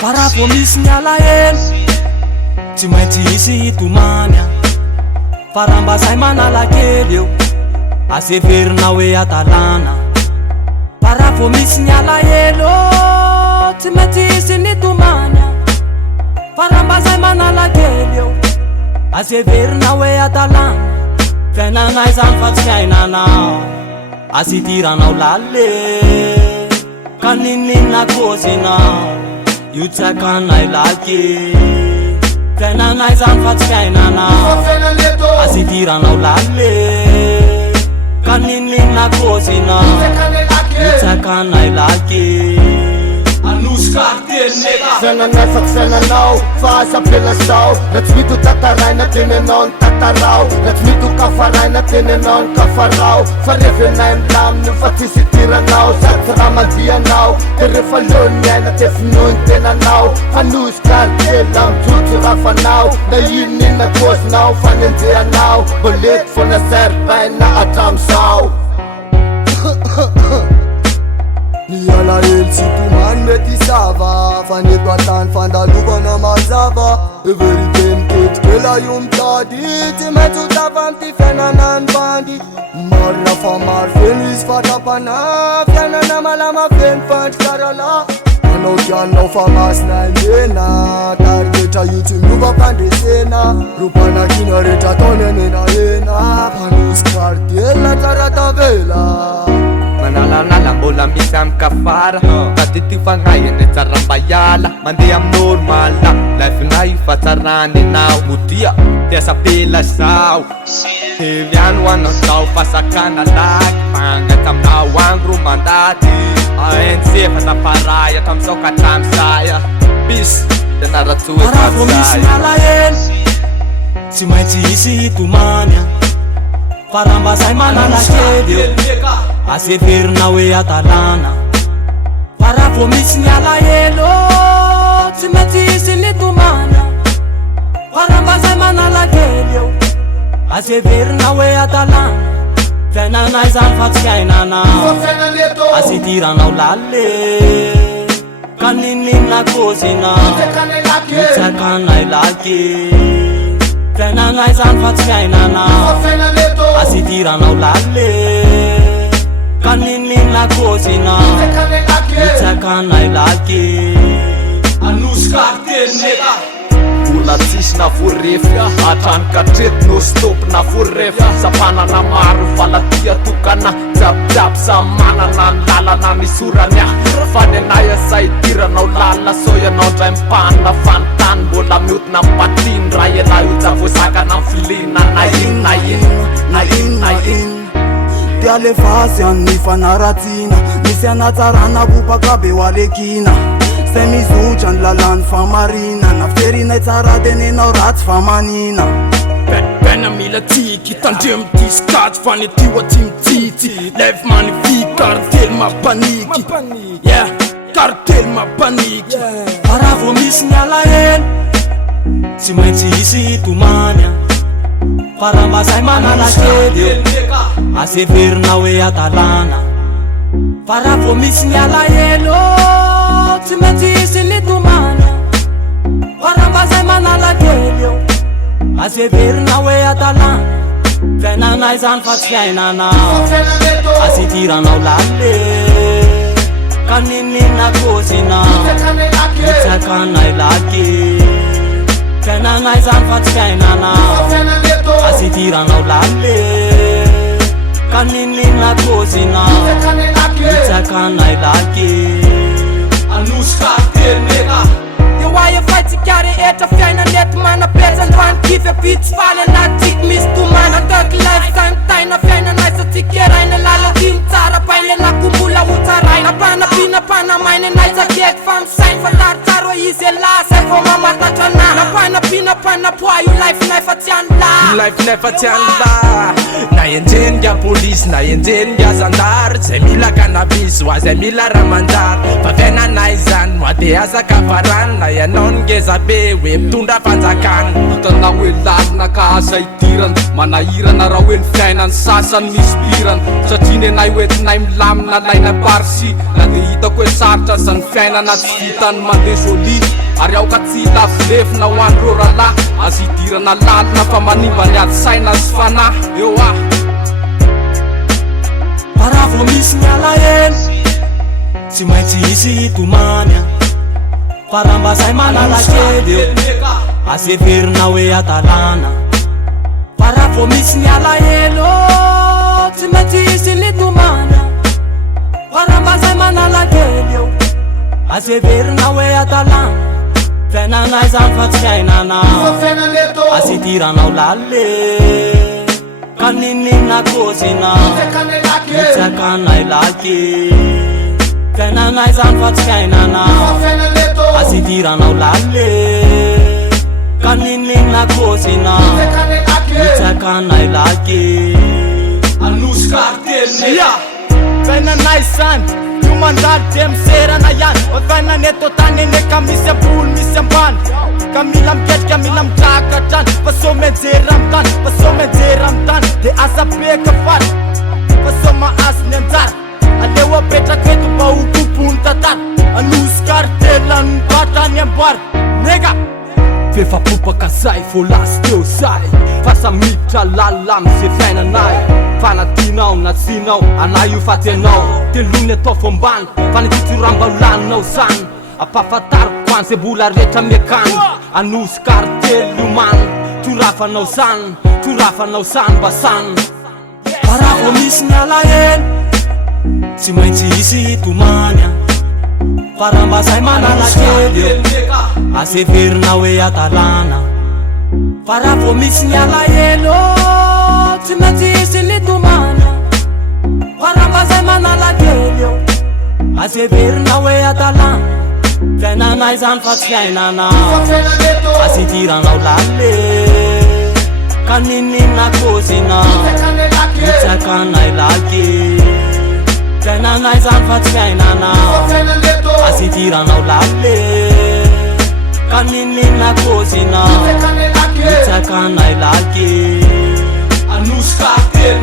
Para vao misy ny alahelo tsy maintsy hisy hitomany fa raha mba zay manala kely eo aseverina hoe atalana. Para vao misy ny alahelo tsy maintsy hisy nitomany fa raha mba zay manala kely eo aseverina hoe atalana. Fiainanay zany fa tsy fiainanao asitiranao lalle ka ninina kozinao io tsy akanay laky. Fiainanay zany fa tsy fiainanao asitiranao lalle ka ninina kozinao io tsy akanay laky. Anosy Cartel nega Fiainanay fa tsy fiainanao fa asapelasao raha tsy mito tataraina tenenao ny tatarao raha tsy mito kafaraina tenenao ny kafarao fa revenay milaminy fa tsy sitiranao sady tsy raha mandianao de rehefa leony aina tefinoiny tenanao. Anosy Cartel amijotso rafanao na inonina kozinao fanenjehanao bolety fona serpaina atramizao. Ny alahelo tsy tomany mety sava fa neto antany fandalovana mazava verité miketrikela io mitady tsy maintsy ho tafa amty fiainana ny bandy. Marina fa maro feno izy fatrapana fiainana malama feno fandrikarala manao kianao fa masina mena tarirehetra io tsy miova fandresena ro mpanakina rehetra ataony anenahena. Anosy Cartel tsara tavela manalalala mbola misy amy kafara ka ty ty fagnahiny tsara mba hiala mandeha amy normala laifinay fa tsarany anao modia tiasapela zao teviano anao zao fasakana laky fangaty aminao angro mandaty ANC fa taparay atramizao ka hatramizaya bis tenaratsoe para vao misy ny alahelo tsy maintsy hisy hitomany fa raha mba zay manala kely eo aseverina hoe atalana. Para vao misy ny alahelo tsy maintsy hisy nitomany fa raha mba zay manala kely eo aseverina hoe atalana. Fiainanay zany fa tsy fiainanao asitiranao lalle ka ninina kozinao io tsy akanay laky. Fiainanay zany fa tsy fiainanao asitiranao lalle ka ninina kozinao io tsy akanay laky. Anosy Cartel nega mbola tsisy na voarefy atrany katreto no stop na voarefy sapanana maro valatia tokana jiabijiaby sa manana ny lalana misorany fa ny anay asay tiranao lala so ianao ndray mipanina fanontany mbola mihodina mipatiny raha ialahy io tsa voasakana ny filina na ino na ino na ino na ino. Ty alefazy amin'ny fanaratsina misy anatsarana bopaka be ho alekina zay mizotra ny lalany famarina na fiterinay tsara tenenao ratsy famanina. Pena mila tiky tandremo diskaty fa ny tioa tsy mitsitsy lève magnifique Cartel mapaniky yeah Cartel mapaniky. Para vao misy ny alahelo tsy maintsy hisy hitomany fa raha mba zay manala kely eo aseverina hoe atalana. Para vao misy ny alahelo tsy maintsy hisy nitomany fa raha mba zay manala kely eo aseverina hoe atalana. Fiainanay zany fa tsy fiainanao asitiranao lalle ka ninina kozinao io tsy akanay laky. Fiainanay zany fa tsy fiainanao asitiranao lalle ka ninina kozinao io tsy akanay laky. Anosy Cartel nega eo ahy efa tsika rehetra fiainanety manapetsa androany kify apitsy faly anaty misy tomana ataky lifetime taina fiainanay sa tsikeraina lala timo tsara pailelako mbola ho tsaraina panapina panamaina anay tsakeky fa misainy fa tarotsaro hoe izy elasay vo mamatatra ana na panapina panapoa io lifenay fa tsy anla lifenay fa tsy anla na enjeninga polisy na enjeninga zandary zay mila cannabis ho azay mila raha manjary fa fiainanay zany no ade azaka farany na ianao ny ngeza be hoe mitondra fanjakany hitanao hoe lalina ka asa idirana manahirana raha hoe ny fiainany sasany misy pirana satria ny anay hoentinay milamina laina parsi na de hitako hoe sarotra sa ny fiainana tsy vitany mandeha joli ary aoka tsy lavilefina ho andreo rahalahy azy hidirana lalina fa manimba ny ady saina sy fanahy eo ah para vo misy ny alahelo tsy maintsy hisy hitomany a para mba zay manalakely eo aseverina hoe atalana para vo misy ny alahelo tsy maintsy hisy nitomany a para mba zay manalakely eo aseverina hoe atalana fiainanay zany fa tsy fiainanao asitiranao lalle kaninina kozina mitsakanay laky fiainanay zany fa tsy fiainanao asitiranao lalle kaninina kozina mitsakanay laky Anosy Cartel fiainanay zany io mandalo de miserana ihany fiainanay tô tany eny ka misy ambony misy ambany ka mila miketrika mila midraka trany fa so menjery amy tany fa so menjery amy tany de asa beka fary fa so mahazo ny anjara aleo apetraka eto mba ho tompony tantara Anosy Cartel anobatra ny amboary nega fefapopaka zay fô lasy teo zay fa samiditra lalina am'ze fiainanay fanatinao na tsinao anay io faty anao telony atao fombany fa nititsorambalaninao zany ampahafantariko an'ze bola rehetra miakany Anosy Cartel io mamy torafanao zany basany para vo misy ny alahelo tsy maintsy hisy hitomany a para mba zay manalakely eo aseverina hoe atalana para vo misy ny alahelo tsy maintsy hisy nitomany a para mba zay manalakely eo aseverina hoe atalana fiainanay zany fa tsy fiainanao asitiranao lalle kaninina kozina mitsakanay laky fiainanay zany fa tsy fiainanao asitiranao lalle kaninina kozina mitsakanay laky Anosy Cartel